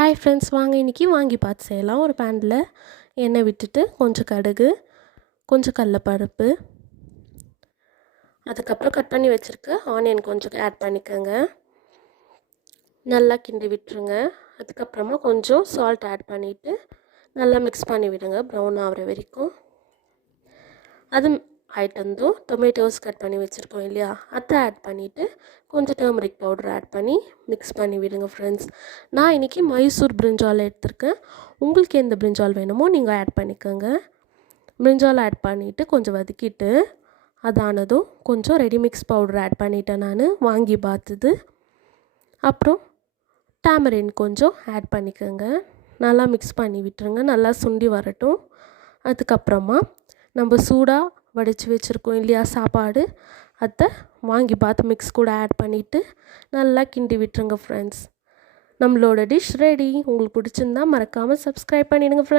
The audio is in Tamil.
ஹாய் ஃப்ரெண்ட்ஸ், வாங்க இன்றைக்கி வாங்கி பார்த்து செய்யலாம். ஒரு பேனில் எண்ணெய் விட்டுட்டு கொஞ்சம் கடுகு, கொஞ்சம் கடலப்பருப்பு, அதுக்கப்புறம் கட் பண்ணி வச்சுருக்க ஆனியன் கொஞ்சம் ஆட் பண்ணிக்கோங்க. நல்லா கிண்டி விட்டுருங்க. அதுக்கப்புறமா கொஞ்சம் சால்ட் ஆட் பண்ணிவிட்டு நல்லா மிக்ஸ் பண்ணி விடுங்க ப்ரௌன் ஆகிற வரைக்கும். அது ஆயிட்டந்தும் டொமேட்டோஸ் கட் பண்ணி வச்சுருக்கோம் இல்லையா, அதை ஆட் பண்ணிவிட்டு கொஞ்சம் டர்மரிக் பவுடர் ஆட் பண்ணி மிக்ஸ் பண்ணி விடுங்க ஃப்ரெண்ட்ஸ். நான் இன்றைக்கி மைசூர் பிரிஞ்சால் எடுத்திருக்கேன். உங்களுக்கு எந்த பிரிஞ்சால் வேணுமோ நீங்கள் ஆட் பண்ணிக்கோங்க. பிரிஞ்சால் ஆட் பண்ணிவிட்டு கொஞ்சம் வதக்கிட்டு அதானதும் கொஞ்சம் ரெடி மிக்ஸ் பவுடர் ஆட் பண்ணிவிட்டேன் நான் வாங்கி பார்த்தது. அப்புறம் டேமரின் கொஞ்சம் ஆட் பண்ணிக்கோங்க. நல்லா மிக்ஸ் பண்ணி விட்டுருங்க. நல்லா சுண்டி வரட்டும். அதுக்கப்புறமா நம்ம சூடாக வடித்து வச்சுருக்கோம் இல்லையா சாப்பாடு, அதை வாங்கி பார்த்து மிக்ஸ் கூட ஆட் பண்ணிவிட்டு நல்லா கிண்டி விட்டுருங்க ஃப்ரெண்ட்ஸ். நம்மளோட டிஷ் ரெடி. உங்களுக்கு பிடிச்சிருந்தா மறக்காமல் சப்ஸ்கிரைப் பண்ணிடுங்க ஃப்ரெண்ட்ஸ்.